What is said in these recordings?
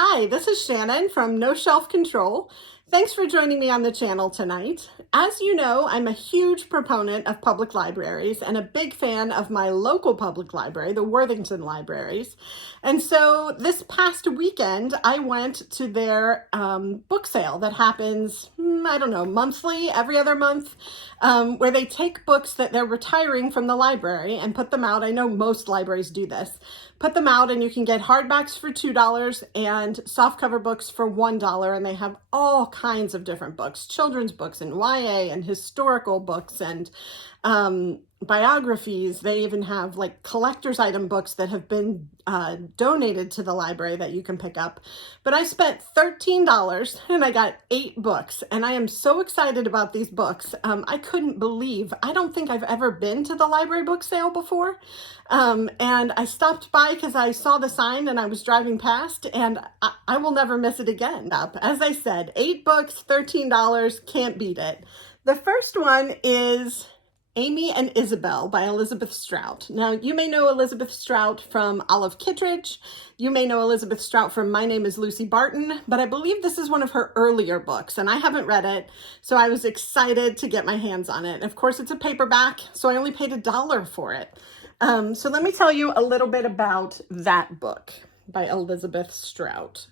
Hi, this is Shannon from No Shelf Control. Thanks for joining me on the channel tonight. As you know, I'm a huge proponent of public libraries and a big fan of my local public library, the Worthington Libraries. And so this past weekend, I went to their book sale that happens, monthly, every other month, where they take books that they're retiring from the library and put them out. I know most libraries do this. Put them out and you can get hardbacks for $2 and softcover books for $1. And they have all kinds of different books, children's books and YA and historical books and biographies. They even have like collector's item books that have been donated to the library that you can pick up. But I spent $13 and I got 8 books, and I am so excited about these books. I couldn't believe, I don't think I've ever been to the library book sale before. And I stopped by because I saw the sign and I was driving past, and I will never miss it again. As I said, 8 books, $13, can't beat it. The first one is Amy and Isabelle by Elizabeth Strout. Now, you may know Elizabeth Strout from Olive Kitteridge. You may know Elizabeth Strout from My Name is Lucy Barton, but I believe this is one of her earlier books, and I haven't read it, so I was excited to get my hands on it. And of course, it's a paperback, so I only paid $1 for it. So let me tell you a little bit about that book by Elizabeth Strout.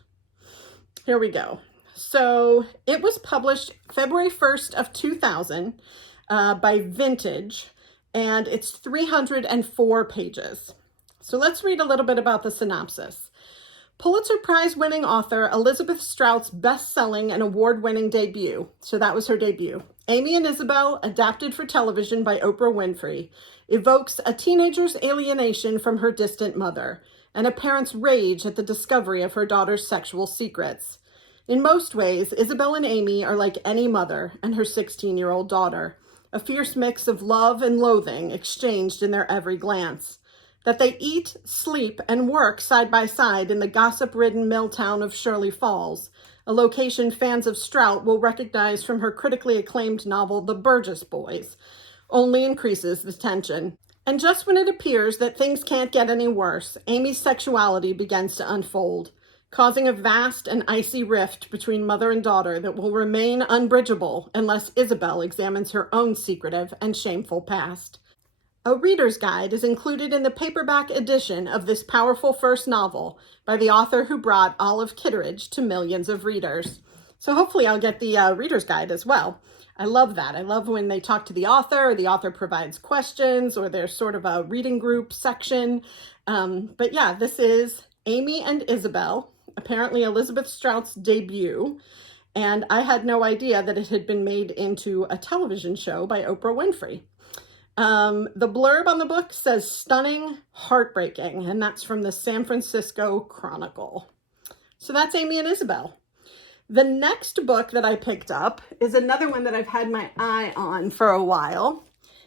Here we go. So it was published February 1st of 2000. By Vintage, and it's 304 pages. So let's read a little bit about the synopsis. Pulitzer Prize-winning author Elizabeth Strout's best-selling and award-winning debut, so that was her debut, Amy and Isabelle, adapted for television by Oprah Winfrey, evokes a teenager's alienation from her distant mother and a parent's rage at the discovery of her daughter's sexual secrets. In most ways, Isabelle and Amy are like any mother and her 16-year-old daughter, a fierce mix of love and loathing exchanged in their every glance. That they eat, sleep, and work side by side in the gossip-ridden mill town of Shirley Falls, a location fans of Strout will recognize from her critically acclaimed novel The Burgess Boys, only increases the tension. And just when it appears that things can't get any worse, Amy's sexuality begins to unfold, causing a vast and icy rift between mother and daughter that will remain unbridgeable unless Isabelle examines her own secretive and shameful past. A reader's guide is included in the paperback edition of this powerful first novel by the author who brought Olive Kitteridge to millions of readers. So hopefully I'll get the reader's guide as well. I love that. I love when they talk to the author provides questions, or there's sort of a reading group section. But yeah, this is Amy and Isabelle, apparently Elizabeth Strout's debut, and I had no idea that it had been made into a television show by Oprah Winfrey. The blurb on the book says stunning, heartbreaking, and that's from the San Francisco Chronicle. So that's Amy and Isabelle. The next book that I picked up is another one that I've had my eye on for a while,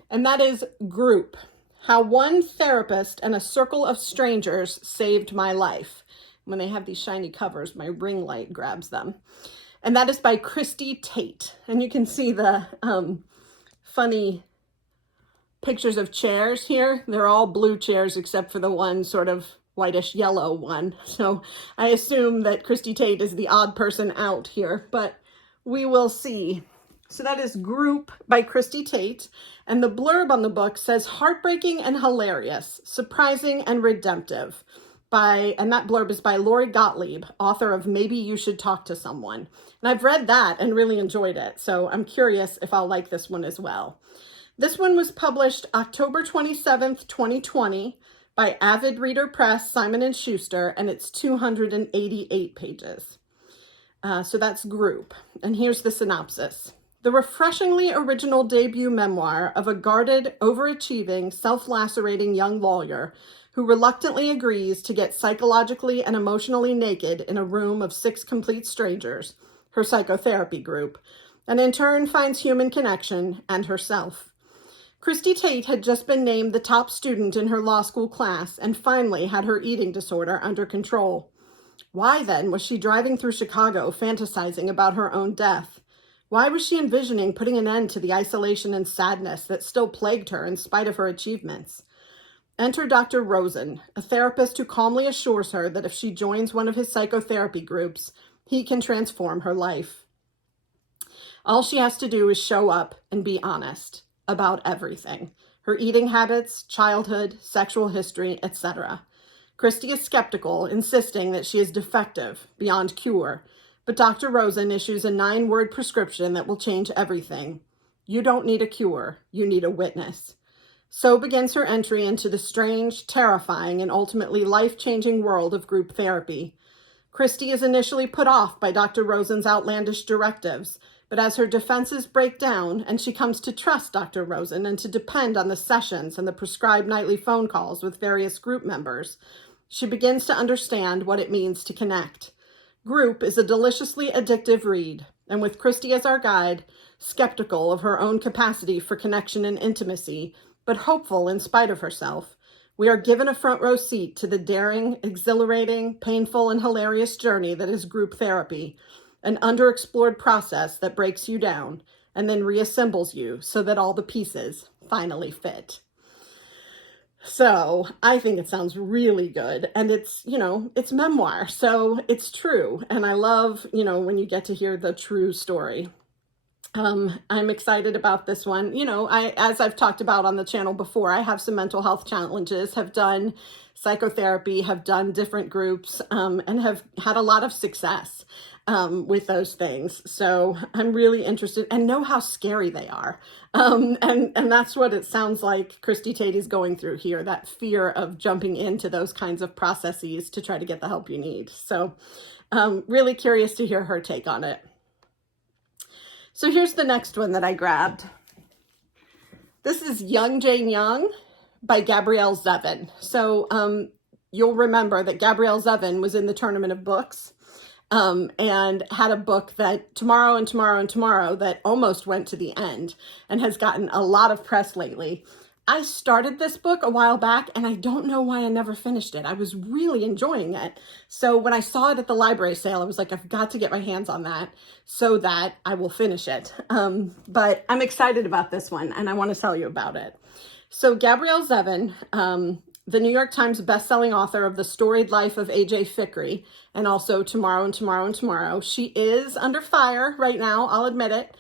and that is Group: How One Therapist and a Circle of Strangers Saved My Life. When they have these shiny covers, my ring light grabs them. And that is by Christy Tate. And you can see the funny pictures of chairs here. They're all blue chairs except for the one sort of whitish yellow one. So I assume that Christy Tate is the odd person out here, but we will see. So that is Group by Christy Tate. And the blurb on the book says heartbreaking and hilarious, surprising and redemptive. And that blurb is by Lori Gottlieb, author of Maybe You Should Talk to Someone. And I've read that and really enjoyed it, so I'm curious if I'll like this one as well. This one was published October 27th, 2020 by Avid Reader Press, Simon & Schuster, and it's 288 pages. So that's Group. And here's the synopsis. The refreshingly original debut memoir of a guarded, overachieving, self-lacerating young lawyer who reluctantly agrees to get psychologically and emotionally naked in a room of 6 complete strangers, her psychotherapy group, and in turn finds human connection and herself. Christy Tate had just been named the top student in her law school class and finally had her eating disorder under control. Why then was she driving through Chicago fantasizing about her own death? Why was she envisioning putting an end to the isolation and sadness that still plagued her in spite of her achievements? Enter Dr. Rosen, a therapist who calmly assures her that if she joins one of his psychotherapy groups, he can transform her life. All she has to do is show up and be honest about everything: her eating habits, childhood, sexual history, etc. Christy is skeptical, insisting that she is defective, beyond cure, but Dr. Rosen issues a 9-word prescription that will change everything. You don't need a cure, you need a witness. So begins her entry into the strange, terrifying, and ultimately life-changing world of group therapy. Christy is initially put off by Dr. Rosen's outlandish directives, but as her defenses break down and she comes to trust Dr. Rosen and to depend on the sessions and the prescribed nightly phone calls with various group members, she begins to understand what it means to connect. Group is a deliciously addictive read, and with Christy as our guide, skeptical of her own capacity for connection and intimacy, but hopeful in spite of herself, we are given a front row seat to the daring, exhilarating, painful, and hilarious journey that is group therapy, an underexplored process that breaks you down and then reassembles you so that all the pieces finally fit. So I think it sounds really good, and it's memoir, so it's true, and I love, when you get to hear the true story. I'm excited about this one. As I've talked about on the channel before, I have some mental health challenges, have done psychotherapy, have done different groups, and have had a lot of success with those things. So I'm really interested and know how scary they are. And that's what it sounds like Christy Tate is going through here, that fear of jumping into those kinds of processes to try to get the help you need. So really curious to hear her take on it. So here's the next one that I grabbed. This is Young Jane Young by Gabrielle Zevin. So you'll remember that Gabrielle Zevin was in the Tournament of Books and had a book that Tomorrow and Tomorrow and Tomorrow that almost went to the end and has gotten a lot of press lately. I started this book a while back and I don't know why I never finished it. I was really enjoying it. So when I saw it at the library sale, I was like, I've got to get my hands on that so that I will finish it. But I'm excited about this one and I want to tell you about it. So Gabrielle Zevin, the New York Times bestselling author of The Storied Life of A.J. Fikry and also Tomorrow and Tomorrow and Tomorrow, she is under fire right now, I'll admit it.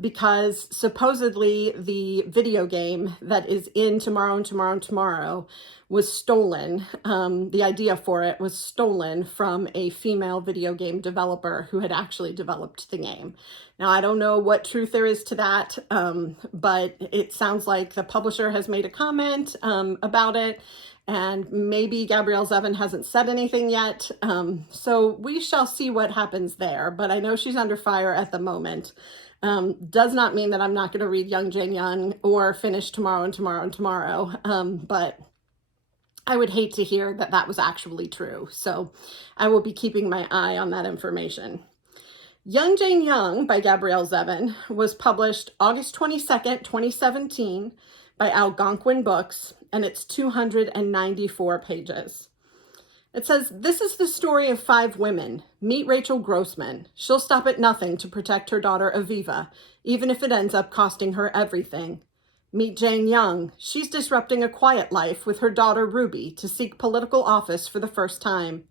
Because supposedly the video game that is in Tomorrow and Tomorrow and Tomorrow was stolen. The idea for it was stolen from a female video game developer who had actually developed the game. Now, I don't know what truth there is to that, but it sounds like the publisher has made a comment about it, and maybe Gabrielle Zevin hasn't said anything yet. So we shall see what happens there, but I know she's under fire at the moment. Does not mean that I'm not going to read Young Jane Young or finish Tomorrow and Tomorrow and Tomorrow, but I would hate to hear that that was actually true. So I will be keeping my eye on that information. Young Jane Young by Gabrielle Zevin was published August 22nd, 2017 by Algonquin Books, and it's 294 pages. It says, this is the story of 5 women. Meet Rachel Grossman. She'll stop at nothing to protect her daughter Aviva, even if it ends up costing her everything. Meet Jane Young. She's disrupting a quiet life with her daughter Ruby to seek political office for the first time.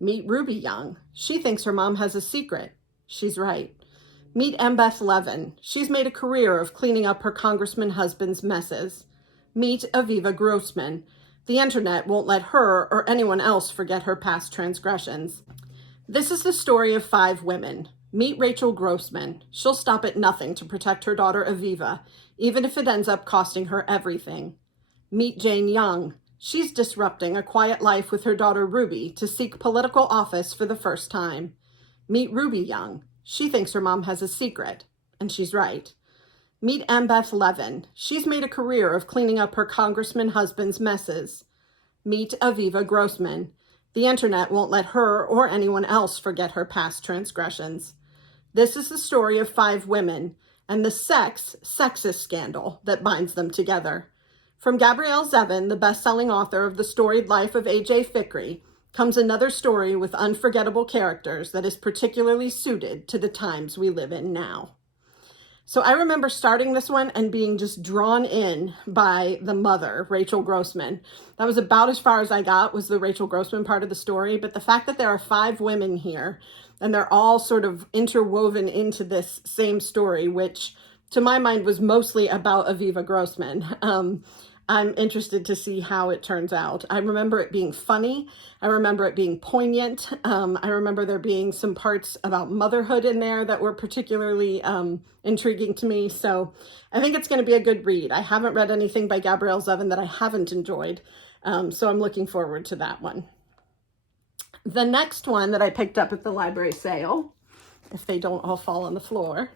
Meet Ruby Young. She thinks her mom has a secret. She's right. Meet Embeth Levin. She's made a career of cleaning up her congressman husband's messes. Meet Aviva Grossman. The internet won't let her or anyone else forget her past transgressions. This is the story of 5 women. Meet Rachel Grossman. She'll stop at nothing to protect her daughter Aviva, even if it ends up costing her everything. Meet Jane Young. She's disrupting a quiet life with her daughter Ruby to seek political office for the first time. Meet Ruby Young. She thinks her mom has a secret, and she's right. Meet Embeth Levin. She's made a career of cleaning up her congressman husband's messes. Meet Aviva Grossman. The internet won't let her or anyone else forget her past transgressions. This is the story of 5 women and the sexist scandal that binds them together. From Gabrielle Zevin, the best-selling author of The Storied Life of A.J. Fikry, comes another story with unforgettable characters that is particularly suited to the times we live in now. So I remember starting this one and being just drawn in by the mother, Rachel Grossman. That was about as far as I got, was the Rachel Grossman part of the story. But the fact that there are 5 women here and they're all sort of interwoven into this same story, which to my mind was mostly about Aviva Grossman. I'm interested to see how it turns out. I remember it being funny. I remember it being poignant. I remember there being some parts about motherhood in there that were particularly intriguing to me. So I think it's going to be a good read. I haven't read anything by Gabrielle Zevin that I haven't enjoyed. So I'm looking forward to that one. The next one that I picked up at the library sale, if they don't all fall on the floor,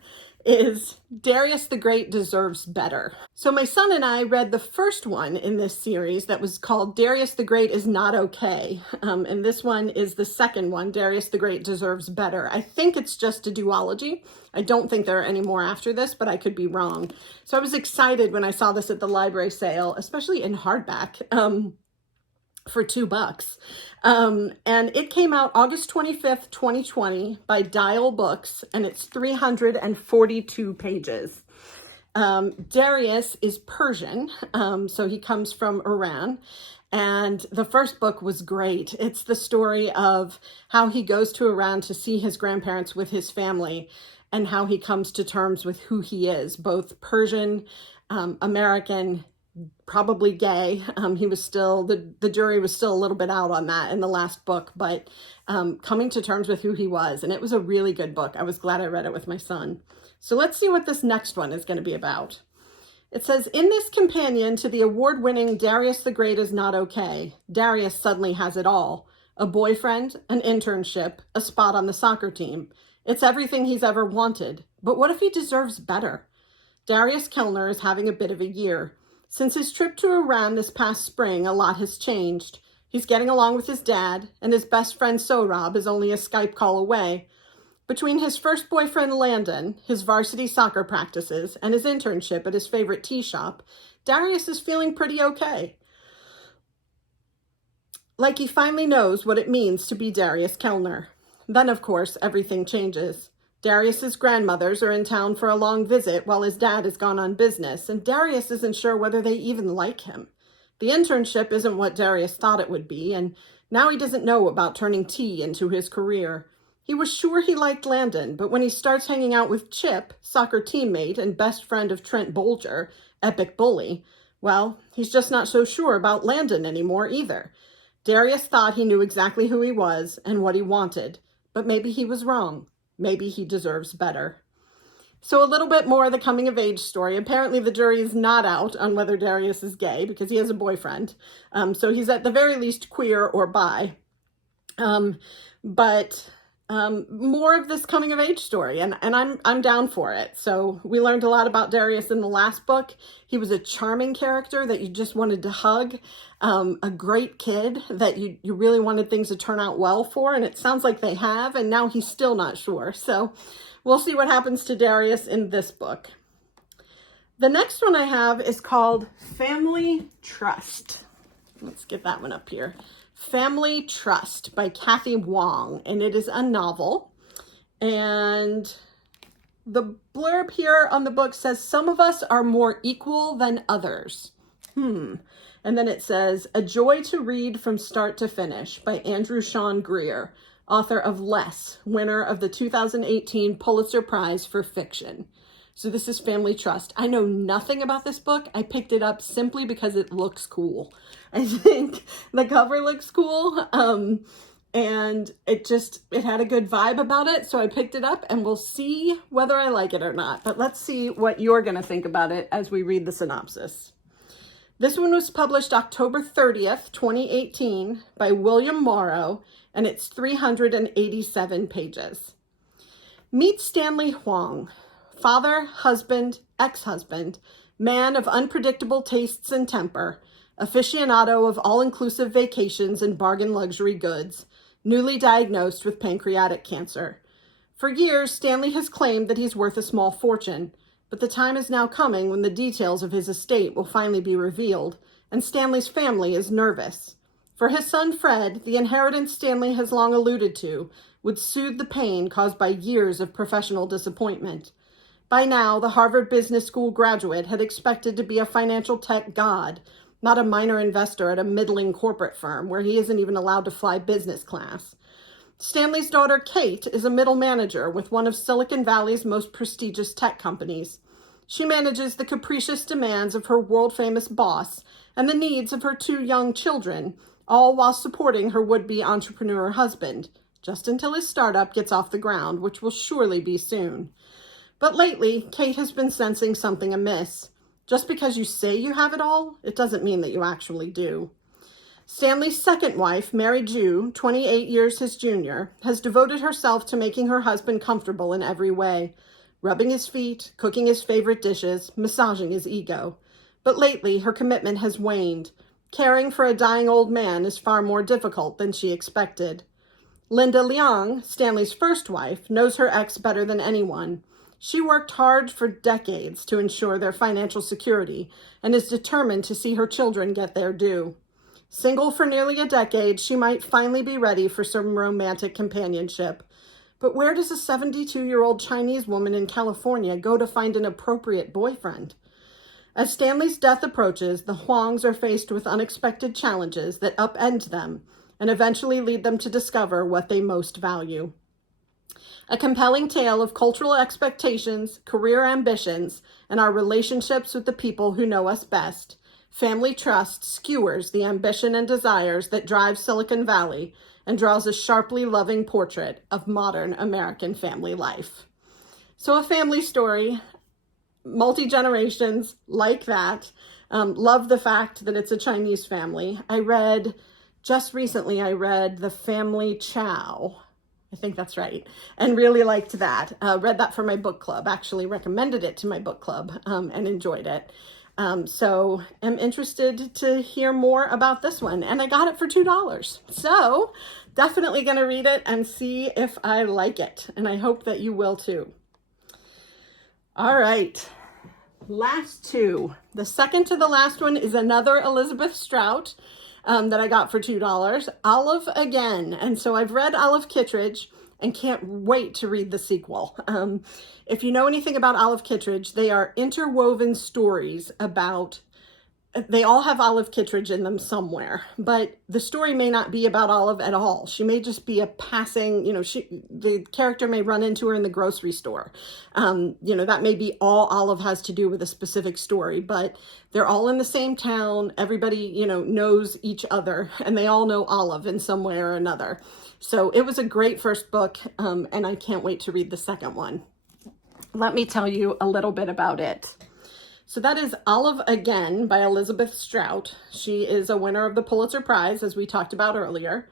is Darius the Great Deserves Better. So my son and I read the first one in this series that was called Darius the Great Is Not Okay. And this one is the second one, Darius the Great Deserves Better. I think it's just a duology. I don't think there are any more after this, but I could be wrong. So I was excited when I saw this at the library sale, especially in hardback. For $2. And it came out August 25th, 2020 by Dial Books, and it's 342 pages. Darius is Persian, so he comes from Iran, and the first book was great. It's the story of how he goes to Iran to see his grandparents with his family and how he comes to terms with who he is, both Persian, American, probably gay. He was still, the jury was still a little bit out on that in the last book, but coming to terms with who he was. And it was a really good book. I was glad I read it with my son. So let's see what this next one is going to be about. It says, in this companion to the award-winning Darius the Great Is Not Okay, Darius suddenly has it all. A boyfriend, an internship, a spot on the soccer team. It's everything he's ever wanted. But what if he deserves better? Darius Kellner is having a bit of a year. Since his trip to Iran this past spring, a lot has changed. He's getting along with his dad, and his best friend Sohrab is only a Skype call away. Between his first boyfriend Landon, his varsity soccer practices, and his internship at his favorite tea shop, Darius is feeling pretty okay. Like he finally knows what it means to be Darius Kellner. Then, of course, everything changes. Darius's grandmothers are in town for a long visit while his dad is gone on business, and Darius isn't sure whether they even like him. The internship isn't what Darius thought it would be, and now he doesn't know about turning tea into his career. He was sure he liked Landon, but when he starts hanging out with Chip, soccer teammate and best friend of Trent Bolger, epic bully, well, he's just not so sure about Landon anymore either. Darius thought he knew exactly who he was and what he wanted, but maybe he was wrong. Maybe he deserves better. So a little bit more of the coming of age story. Apparently the jury is not out on whether Darius is gay because he has a boyfriend. So he's at the very least queer or bi. But more of this coming of age story, and I'm down for it. So we learned a lot about Darius in the last book. He was a charming character that you just wanted to hug, a great kid that you really wanted things to turn out well for, and it sounds like they have, and now he's still not sure. So we'll see what happens to Darius in this book. The next one I have is called Family Trust. Let's get that one up here. Family Trust by Kathy Wong, and it is a novel. And the blurb here on the book says, some of us are more equal than others. And then it says, a joy to read from start to finish by Andrew Sean Greer, author of Less, winner of the 2018 Pulitzer Prize for Fiction. So this is Family Trust. I know nothing about this book. I picked it up simply because it looks cool. I think the cover looks cool. And it had a good vibe about it. So I picked it up and we'll see whether I like it or not. But let's see what you're going to think about it as we read the synopsis. This one was published October 30th, 2018 by William Morrow, and it's 387 pages. Meet Stanley Huang. Father, husband, ex-husband, man of unpredictable tastes and temper, aficionado of all-inclusive vacations and bargain luxury goods, newly diagnosed with pancreatic cancer. For years, Stanley has claimed that he's worth a small fortune, but the time is now coming when the details of his estate will finally be revealed, and Stanley's family is nervous. For his son Fred, the inheritance Stanley has long alluded to would soothe the pain caused by years of professional disappointment. By now, the Harvard Business School graduate had expected to be a financial tech god, not a minor investor at a middling corporate firm where he isn't even allowed to fly business class. Stanley's daughter, Kate, is a middle manager with one of Silicon Valley's most prestigious tech companies. She manages the capricious demands of her world-famous boss and the needs of her 2 young children, all while supporting her would-be entrepreneur husband, just until his startup gets off the ground, which will surely be soon. But lately, Kate has been sensing something amiss. Just because you say you have it all, it doesn't mean that you actually do. Stanley's second wife, Mary Ju, 28 years his junior, has devoted herself to making her husband comfortable in every way, rubbing his feet, cooking his favorite dishes, massaging his ego. But lately, her commitment has waned. Caring for a dying old man is far more difficult than she expected. Linda Liang, Stanley's first wife, knows her ex better than anyone. She worked hard for decades to ensure their financial security and is determined to see her children get their due. Single for nearly a decade, she might finally be ready for some romantic companionship. But where does a 72-year-old Chinese woman in California go to find an appropriate boyfriend? As Stanley's death approaches, the Huangs are faced with unexpected challenges that upend them and eventually lead them to discover what they most value. A compelling tale of cultural expectations, career ambitions, and our relationships with the people who know us best. Family Trust skewers the ambition and desires that drive Silicon Valley and draws a sharply loving portrait of modern American family life. So a family story, multi-generations, like that. Love the fact that it's a Chinese family. Just recently I read The Family Chao. I think that's right. And really liked that. Read that for my book club, actually recommended it to my book club and enjoyed it. So I'm interested to hear more about this one. And I got it for $2. So definitely going to read it and see if I like it. And I hope that you will too. All right. Last 2. The second to the last one is another Elizabeth Strout. That I got for $2, Olive Again. And so I've read Olive Kittredge and can't wait to read the sequel. If you know anything about Olive Kittredge, they are interwoven stories about, they all have Olive Kittredge in them somewhere, but the story may not be about Olive at all. She may just be a passing, the character may run into her in the grocery store. That may be all Olive has to do with a specific story, but they're all in the same town. Everybody, knows each other, and they all know Olive in some way or another. So it was a great first book, and I can't wait to read the second one. Let me tell you a little bit about it. So that is Olive Again by Elizabeth Strout. She is a winner of the Pulitzer Prize, as we talked about earlier.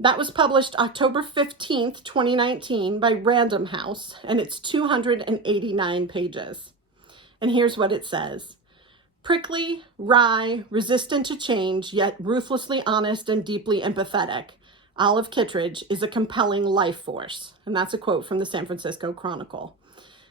That was published October 15th, 2019 by Random House, and it's 289 pages. And here's what it says. Prickly, wry, resistant to change, yet ruthlessly honest and deeply empathetic, Olive Kittredge is a compelling life force. And that's a quote from the San Francisco Chronicle.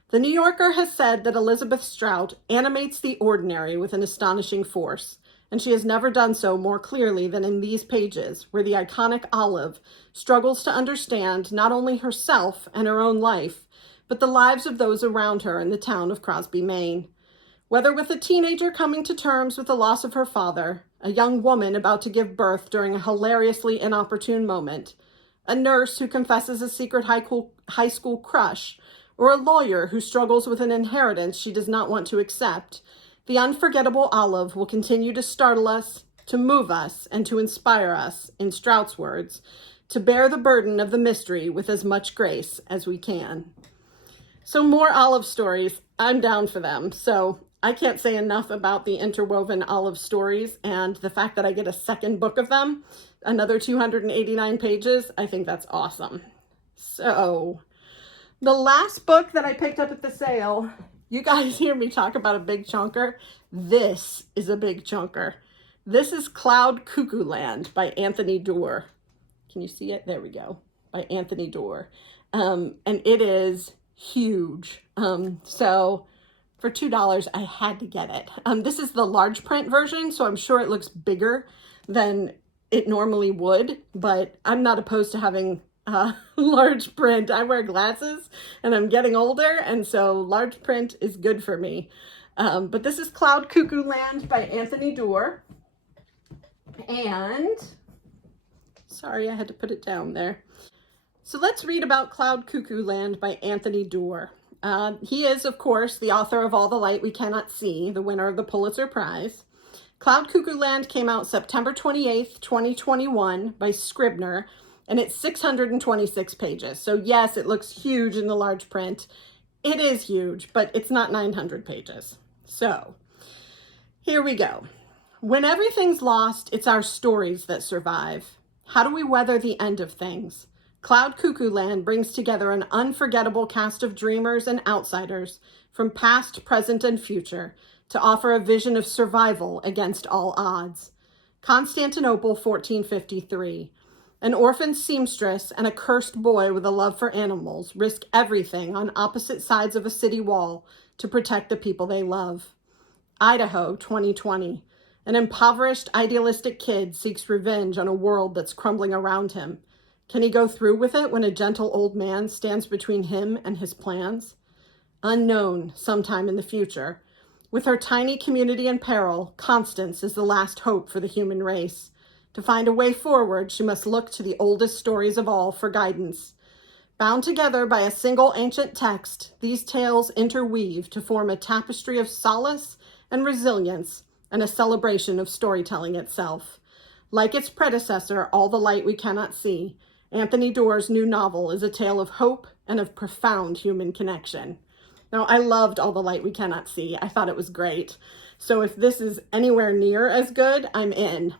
The New Yorker has said that Elizabeth Strout animates the ordinary with an astonishing force, and she has never done so more clearly than in these pages, where the iconic Olive struggles to understand not only herself and her own life, but the lives of those around her in the town of Crosby, Maine. Whether with a teenager coming to terms with the loss of her father, a young woman about to give birth during a hilariously inopportune moment, a nurse who confesses a secret high school crush, or a lawyer who struggles with an inheritance she does not want to accept, the unforgettable Olive will continue to startle us, to move us, and to inspire us, in Strout's words, to bear the burden of the mystery with as much grace as we can. So more Olive stories, I'm down for them. So I can't say enough about the interwoven Olive stories, and the fact that I get a second book of them, another 289 pages, I think that's awesome. So the last book that I picked up at the sale, you guys hear me talk about a big chunker. This is a big chunker. This is Cloud Cuckoo Land by Anthony Doerr. Can you see it? There we go. By Anthony Doerr. And it is huge. So for $2, I had to get it. This is the large print version, so I'm sure it looks bigger than it normally would, but I'm not opposed to having large print. I wear glasses and I'm getting older, and so large print is good for me. But this is Cloud Cuckoo Land by Anthony Doerr. And, sorry, I had to put it down there. So let's read about Cloud Cuckoo Land by Anthony Doerr. He is, of course, the author of All the Light We Cannot See, the winner of the Pulitzer Prize. Cloud Cuckoo Land came out September 28th, 2021 by Scribner, and it's 626 pages. So yes, it looks huge in the large print. It is huge, but it's not 900 pages. So here we go. When everything's lost, it's our stories that survive. How do we weather the end of things? Cloud Cuckoo Land brings together an unforgettable cast of dreamers and outsiders from past, present, and future to offer a vision of survival against all odds. Constantinople, 1453. An orphan seamstress and a cursed boy with a love for animals risk everything on opposite sides of a city wall to protect the people they love. Idaho, 2020. An impoverished, idealistic kid seeks revenge on a world that's crumbling around him. Can he go through with it when a gentle old man stands between him and his plans? Unknown, sometime in the future. With her tiny community in peril, Constance is the last hope for the human race. To find a way forward, she must look to the oldest stories of all for guidance. Bound together by a single ancient text, these tales interweave to form a tapestry of solace and resilience and a celebration of storytelling itself. Like its predecessor, All the Light We Cannot See, Anthony Doerr's new novel is a tale of hope and of profound human connection. Now, I loved All the Light We Cannot See. I thought it was great. So if this is anywhere near as good, I'm in.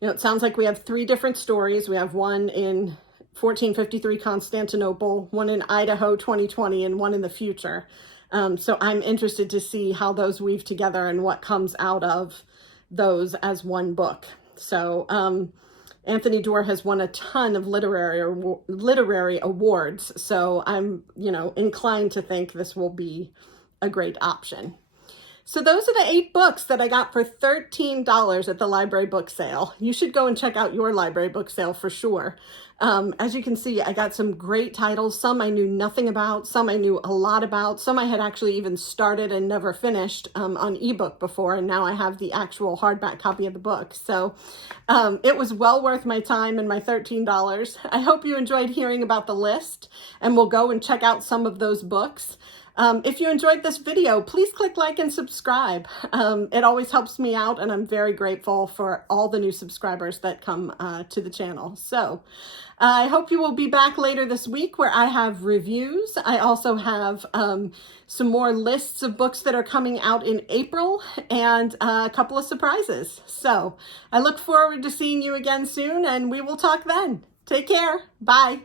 It sounds like we have 3 different stories. We have one in 1453 Constantinople, one in Idaho 2020, and one in the future. So I'm interested to see how those weave together and what comes out of those as one book. So Anthony Doerr has won a ton of literary awards, so I'm, inclined to think this will be a great option. So those are the 8 books that I got for $13 at the library book sale. You should go and check out your library book sale for sure. As you can see, I got some great titles. Some I knew nothing about, some I knew a lot about, some I had actually even started and never finished on ebook before, and now I have the actual hardback copy of the book. So it was well worth my time and my $13. I hope you enjoyed hearing about the list, and we'll go and check out some of those books. If you enjoyed this video, please click like and subscribe. It always helps me out, and I'm very grateful for all the new subscribers that come to the channel. So I hope you will be back later this week where I have reviews. I also have some more lists of books that are coming out in April and a couple of surprises. So I look forward to seeing you again soon, and we will talk then. Take care. Bye.